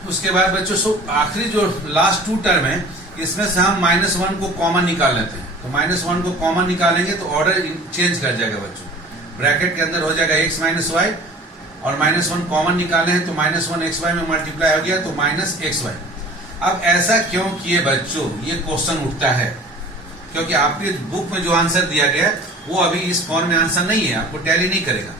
उसके बाद बच्चों सो आखिरी जो लास्ट 2 टर्म है इसमें से हम -1 को कॉमन निकाल लेते हैं, तो -1 को कॉमन निकालेंगे तो ऑर्डर चेंज कर जाएगा बच्चों, ब्रैकेट के अंदर हो जाएगा x माइनस y और -1 कॉमन निकाले हैं तो -1 xy में मल्टीप्लाई हो गया तो -xy। अब ऐसा क्यों किए बच्चों, ये क्वेश्चन उठता है क्योंकि आपकी बुक में जो आंसर दिया गया वो अभी इस फॉर्म में आंसर नहीं है, आपको टैली नहीं करेगा।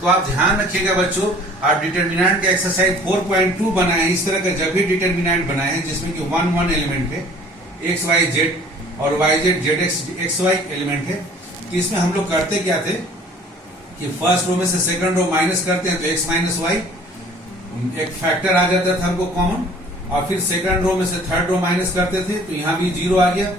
तो आप ध्यान रखिएगा बच्चों, आप डिटरमिनेंट के एक्सरसाइज 4.2 बनाए, इस तरह का जब भी डिटरमिनेंट बनाए हैं जिसमें कि 1 1 एलिमेंट है, x y z और y z z x x y element है, तो इसमें हम लोग करते क्या थे कि फर्स्ट रो में से सेकंड रो माइनस करते हैं तो x माइनस y एक फैक्टर आ जाता था हमको कॉमन, और फिर सेकंड रो में से थर्ड रो माइनस करते थे तो यहाँ भी 0 आ गया,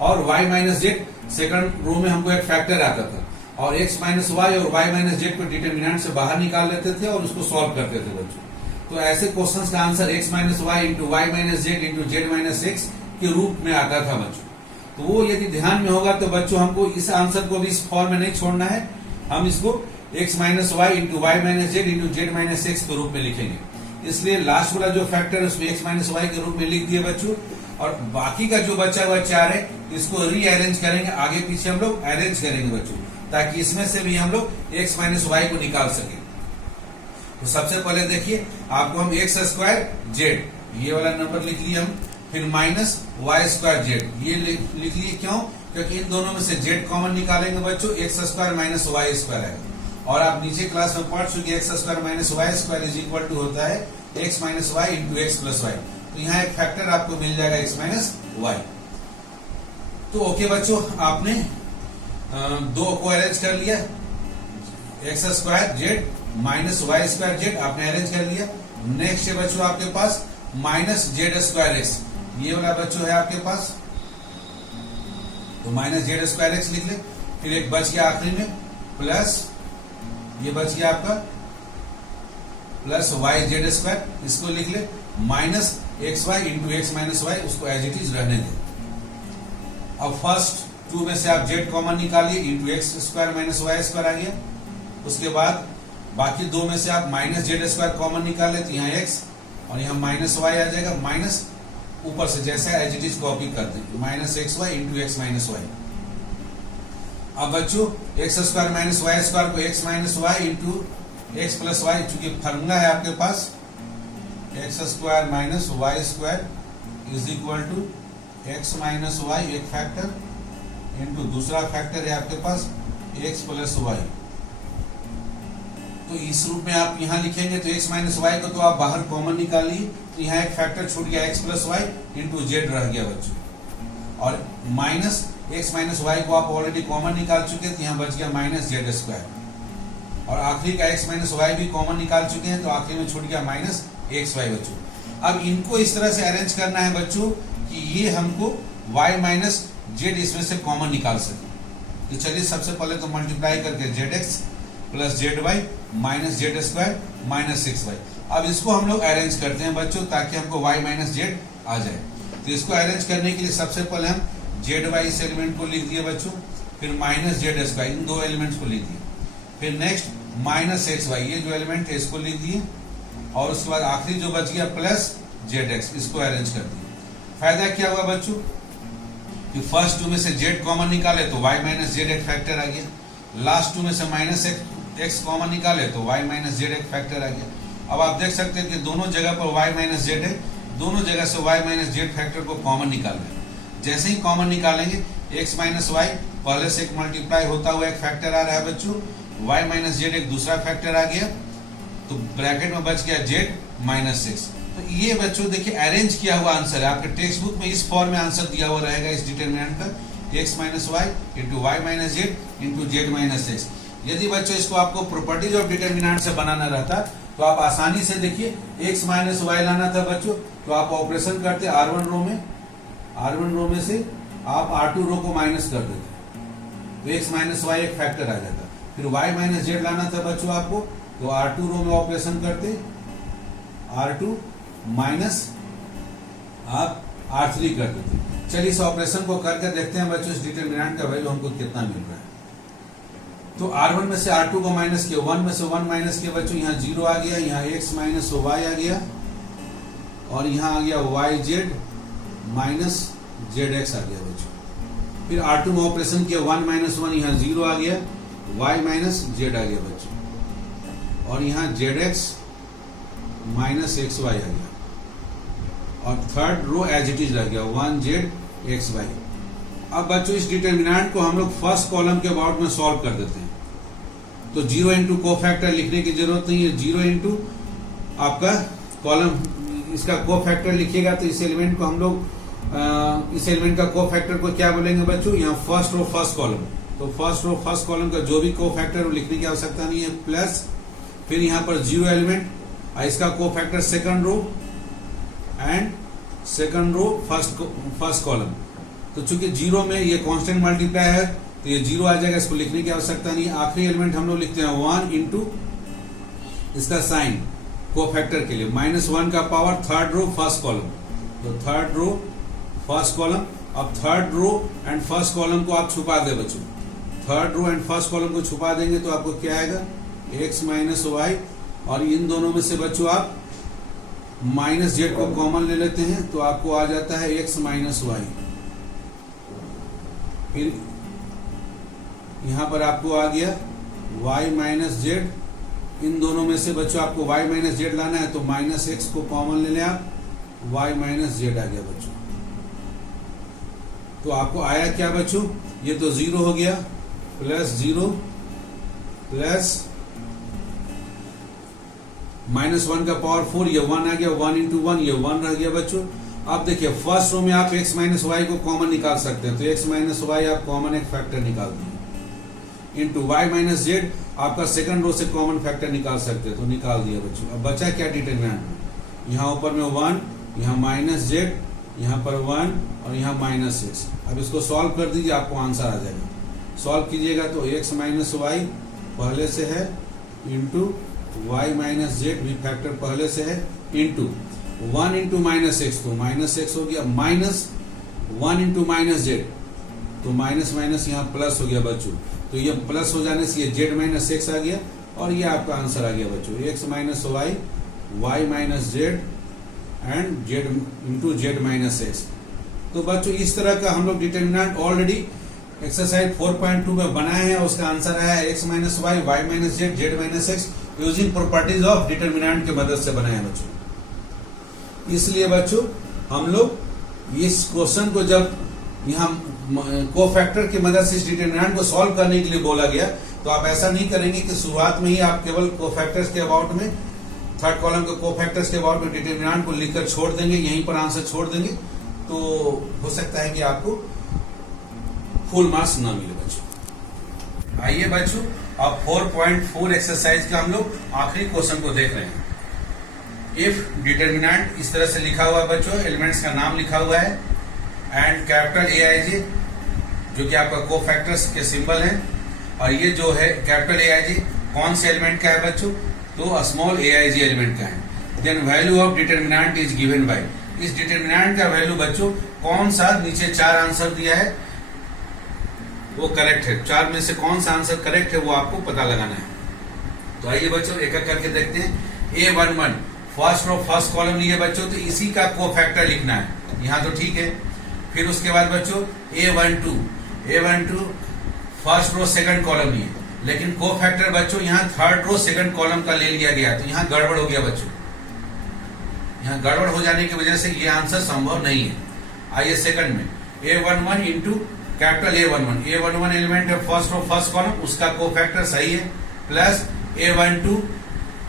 और y minus z second row में हमको एक फैक्टर आता था, और x माइनस y और y माइनस z को डिटरमिनेंट से बाहर निकाल लेते थे और उसको सॉल्व करते थे बच्चों। तो ऐसे क्वेश्चंस का answer x minus y into y minus z into z minus x के रूप में आता था बच्चों। तो वो यदि ध्यान में होगा तो बच्चों हमको इस आंसर को भी इस फॉर्म में नहीं छोड़ना है, हम इसको x minus y into y minus z into z minus x के रूप में लिखेंगे। इसलिए लास्ट वाला जो फैक्टर है उसमें x माइनस y के रूप में लिख दिए बच्चों, और बाकी का जो बचा हुआ 4 है इसको रीअरेंज करेंगे, आगे पीछे हम लोग अरेंज करेंगे बच्चों, ताकि इसमें से भी हम लोग x माइनस y को निकाल सके। तो सबसे पहले देखिए आपको हम x स्क्वायर z ये वाला नंबर लिख लिया हम, फिर माइनस y स्क्वायर z ये लिख लिए, क्यों? क्योंकि इन दोनों में से z कॉमन निकालेंगे बच्चों, x square minus y square आएगा, और आप नीचे क्लास में पढ़ चुके x square minus y square is equal to होता है x minus y into x plus y. तो यहाँ एक फैक्टर आपको मिल जाएगा x माइनस y। तो ओके बच्चों, आपने दो को अरेंज कर लिया, x square z minus y square z आपने अरेंज कर लिया। नेक्स्ट है बच्चों आपके पास माइनस जेड स्क्वायर एक्स, ये वाला बच्चों है आपके पास, तो माइनस जेड स्क्वायर एक्स लिख ले। फिर एक बच गया आखिरी में प्लस, ये बच गया आपका प्लस वाई जेड स्क्वायर, इसको लिख ले minus x y into x minus y, उसको एज इट इज रहने दे। अब फर्स्ट 2 में से आप z कॉमन निकालिए, into x square minus y square आ गया। उसके बाद बाकी 2 में से आप माइनस जेड स्क्वायर कॉमन निकाले तो यहाँ x और यहाँ माइनस वाई आ जाएगा, माइनस ऊपर से जैसा एज इट इज कॉपी कर देंगे, minus x y into x minus y. अब बच्चों x square minus y square को x minus y into x plus y, चूंकि फॉर्मूला है आपके पास x square minus y square is equal to x minus y एक फैक्टर इंटू दूसरा फैक्टर है आपके पास x प्लस वाई। तो इस रूप में आप यहाँ लिखेंगे तो x माइनस वाई को तो आप बाहर कॉमन निकालिए, तो यहाँ एक फैक्टर छूट गया x plus y into z रह गया बच्चों, और माइनस x माइनस वाई को आप ऑलरेडी कॉमन निकाल चुके हैं तो यहाँ बच गया माइनस जेड स्क्वायर, और आखिरी का x माइनस वाई भी कॉमन निकाल चुके हैं तो आखिरी में छूट गया माइनस एक्स वाई बच्चों। अब इनको इस तरह से अरेंज करना है बच्चों कि ये हमको y माइनस जेड इसमें से कॉमन निकाल सके। तो चलिए सबसे पहले तो मल्टीप्लाई करके z x plus z y minus z square minus 6y। अब इसको हम लोग अरेंज करते हैं बच्चों ताकि हमको y माइनस जेड आ जाए। तो इसको अरेंज करने के लिए सबसे पहले हम जेड वाई इस एलिमेंट को लिख दिए बच्चों, फिर माइनस जेड स्क्वायर, इन दो एलिमेंट्स को लिख दिए। फिर नेक्स्ट माइनस एक्स वाई, ये जो एलिमेंट है इसको लिख दिए, और उसके बाद आखिरी जो बच गया प्लस जेड एक्स, इसको अरेंज कर दिए। फायदा क्या हुआ बच्चों कि फर्स्ट टू में से जेड कॉमन निकाले तो वाई माइनस जेड एक फैक्टर आ गया, लास्ट टू में से माइनस एक्स कॉमन निकाले तो वाई माइनस जेड एक फैक्टर आ गया। अब आप देख सकते हैं कि दोनों जगह पर वाई माइनस जेड है, दोनों जगह से वाई माइनस जेड फैक्टर को कॉमन निकाल लें। जैसे ही कॉमन निकालेंगे एक्स माइनस वाई पहले से एक मल्टीप्लाई होता हुआ एक फैक्टर आ रहा है बच्चों, वाई माइनस जेड एक दूसरा फैक्टर आ गया, तो ब्रैकेट में बच गया जेड माइनस एक्स। तो ये बच्चों देखिए अरेंज किया हुआ आंसर है, आपके टेक्स्ट बुक में इस फॉर्म में आंसर दिया हुआ रहेगा इस डिटरमिनेंट का, x minus y into y minus z into z minus x. यदि बच्चों इसको आपको प्रॉपर्टीज ऑफ डिटरमिनेंट से बनाना रहता तो आप आसानी से देखिए एक्स माइनस वाई लाना था बच्चों, तो आप ऑपरेशन करते R1 रो में से आप R2 रो को माइनस कर देते, तो एक्स माइनस वाई एक फैक्टर आ जाता। फिर वाई माइनस जेड लाना था बच्चों आपको, तो R2 रो में ऑपरेशन करते R2 माइनस आप R3 कर देते। चलिए इस ऑपरेशन को करके देखते हैं बच्चों इस डिटरमिनेंट का वैल्यू हमको कितना मिल रहा है। तो R1 में से R2 को माइनस किया, 1 में से 1 माइनस किया बच्चों, यहाँ 0 आ गया, यहाँ x माइनस वाई आ गया, और यहाँ आ गया y z minus z x आ गया बच्चों। फिर R2 में ऑपरेशन किया, 1 माइनस 1, यहाँ 0 आ गया, y माइनस जेड आ गया बच्चों, और यहाँ z x minus x y आ गया, और third row as it is रह गया 1 जेड एक्स वाई। अब बच्चों इस डिटरमिनेंट को हम लोग फर्स्ट कॉलम के अबाउट में सॉल्व कर देते हैं, तो 0 इंटू कोफैक्टर लिखने की जरूरत नहीं है, 0 इंटू आपका कॉलम इसका कोफैक्टर लिखिएगा, तो इस एलिमेंट को हम लोग इस एलिमेंट का कोफैक्टर को क्या बोलेंगे बच्चों, यहाँ फर्स्ट रो फर्स्ट कॉलम, तो फर्स्ट रो फर्स्ट कॉलम का जो भी कोफैक्टर वो लिखने की आवश्यकता नहीं है, प्लस फिर यहाँ पर 0 एलिमेंट इसका cofactor second row and second row first column. तो चूंकि 0 में ये कांस्टेंट मल्टीप्लाई है तो ये 0 आ जाएगा, इसको लिखने की आवश्यकता नहीं है। आखिरी एलिमेंट हम लोग लिखते हैं 1 इंटू इसका साइन कोफैक्टर के लिए, -1 का power third row first column, तो थर्ड रो फर्स्ट कॉलम। अब third row and first column को आप छुपा दे बच्चों, third row and first column को छुपा देंगे तो आपको क्या आएगा x माइनस वाई, और इन दोनों में से बच्चों आप माइनस जेड को कॉमन ले लेते हैं तो आपको आ जाता है x माइनस वाई। फिर यहां पर आपको आ गया y माइनस जेड, इन दोनों में से बच्चों आपको y माइनस जेड लाना है तो माइनस एक्स को कॉमन ले लें आप, y माइनस जेड आ गया बच्चों। तो आपको आया क्या बच्चों, ये तो 0 हो गया, प्लस 0 प्लस -1 का पावर 4, ये 1 आ गया, 1 इंटू 1 ये 1 रह गया बच्चों। अब देखिए फर्स्ट रो में आप x माइनस वाई को कॉमन निकाल सकते हैं, तो x माइनस वाई आप कॉमन एक फैक्टर निकाल दिए, इंटू y माइनस जेड आपका सेकंड रो से कॉमन फैक्टर निकाल सकते हैं, तो निकाल दिया बच्चों। अब बचा क्या डिटरमिनेंट में, यहाँ ऊपर में 1, यहाँ माइनस जेड, यहाँ पर 1 और यहाँ माइनस एक्स। अब इसको सॉल्व कर दीजिए, आपको आंसर आ जाएगा। सॉल्व कीजिएगा तो x माइनस वाई पहले से है, इंटू y माइनस जेड भी फैक्टर पहले से है, इंटू 1 इंटू माइनस एक्स, तो माइनस एक्स हो गया, माइनस 1 इंटू माइनस जेड, तो माइनस माइनस यहाँ प्लस हो गया बच्चों। तो ये प्लस हो जाने से ये जेड माइनस एक्स आ गया, और ये आपका आंसर आ गया बच्चों, x minus y, y minus z and z into z minus x. तो बच्चों इस तरह का हम लोग डिटरमिनेंट ऑलरेडी एक्सरसाइज 4.2 में बनाए हैं, उसका आंसर आया है x minus y, y minus z, z minus x, using properties of determinant की मदद से बनाए हैं बच्चों। इसलिए बच्चों हम लोग इस क्वेश्चन को जब यहाँ कोफैक्टर की मदद से इस डिटरमिनेंट को सॉल्व करने के लिए बोला गया, तो आप ऐसा नहीं करेंगे कि शुरुआत में ही आप केवल कोफैक्टर्स के अबाउट में, थर्ड कॉलम के कोफैक्टर्स के अबाउट में डिटरमिनेंट को लिखकर छोड़ देंगे, यहीं पर आंसर छोड़ देंगे, तो हो सकता है कि आपको फुल मार्क्स ना मिले बच्चों। आइए बच्चों अब 4.4 एक्सरसाइज का हम लोग आखिरी क्वेश्चन को देख रहे हैं। इफ डिटरमिनेंट इस तरह से लिखा हुआ बच्चों, एलिमेंट्स का नाम लिखा हुआ है, एंड कैपिटल AIJ जो कि आपका कोफैक्टर्स के सिंबल है, और ये जो है कैपिटल AIJ कौन से एलिमेंट का है बच्चों, तो स्मॉल AIJ एलिमेंट का है। Then value of determinant is given by, इस डिटरमिनेंट का वैल्यू बच्चों कौन सा, नीचे 4 आंसर दिया है, वो करेक्ट है। चार में से कौन सा आंसर करेक्ट है वो आपको पता लगाना है। तो आइए बच्चों एक एक करके देखते हैं। A11 first row first column लिए बच्चों, तो इसी का कोफैक्टर लिखना है यहाँ, तो ठीक है। फिर उसके बाद बच्चों A12 first row second column लिए, लेकिन कोफैक्टर बच्चों यहाँ थर्ड रो सेकंड कॉलम का ले लिया गया, तो यहाँ गड़बड़ हो गया बच्चों। यहाँ गड़बड़ हो जाने की वजह से ये आंसर संभव नहीं है। आइए सेकंड में A11 into capital A11 element है फर्स्ट रो फर्स्ट कॉलम, उसका कोफैक्टर सही है, प्लस A12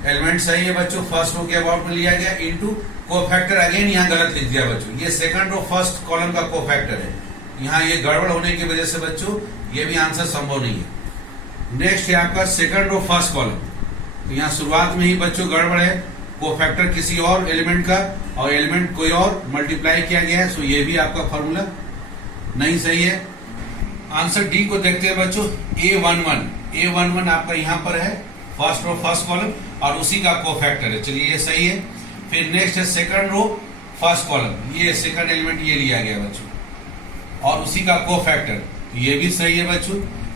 एलिमेंट सही है बच्चों, फर्स्ट रो के अबाउट में लिया गया, इंटू कोफैक्टर अगेन यहाँ गलत लिख दिया बच्चों, ये सेकंड रो फर्स्ट कॉलम का कोफैक्टर है। यहाँ ये गड़बड़ होने की वजह से बच्चों ये भी आंसर संभव नहीं है। नेक्स्ट है आपका सेकंड रो फर्स्ट कॉलम, तो यहाँ शुरुआत में ही बच्चों गड़बड़ है, कोफैक्टर किसी और एलिमेंट का और एलिमेंट कोई और मल्टीप्लाई किया गया है, सो ये भी आपका फॉर्मूला नहीं सही है। आंसर डी को देखते हैं बच्चों। A11 आपका यहाँ पर है फर्स्ट रो फर्स्ट कॉलम और उसी का कोफैक्टर है, चलिए ये सही है। फिर नेक्स्ट है सेकंड रो फर्स्ट कॉलम, ये सेकंड एलिमेंट ये लिया गया बच्चों और उसी का कोफैक्टर, ये भी सही है बच्चों।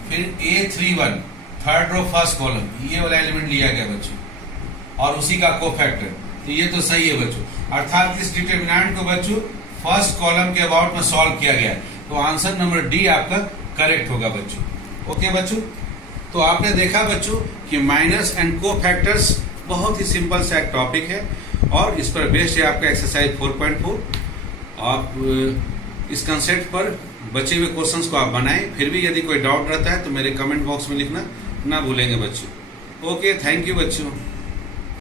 फिर A31 third row first column, ये वाला एलिमेंट लिया गया बच्चों और उसी का कोफैक्टर, तो ये तो सही है बच्चों। अर्थात इस डिटरमिनेंट को बच्चों फर्स्ट कॉलम के अबाउट में सॉल्व किया गया है, तो आंसर नंबर डी आपका करेक्ट होगा बच्चों। ओके बच्चों, तो आपने देखा बच्चों कि माइनस एंड कोफैक्टर्स बहुत ही सिंपल सा एक टॉपिक है और इस पर बेस्ड है आपका एक्सरसाइज 4.4। आप इस कंसेप्ट पर बचे हुए क्वेश्चंस को आप बनाएं। फिर भी यदि कोई डाउट रहता है तो मेरे कमेंट बॉक्स में लिखना ना भूलेंगे बच्चों। ओके, थैंक यू बच्चों।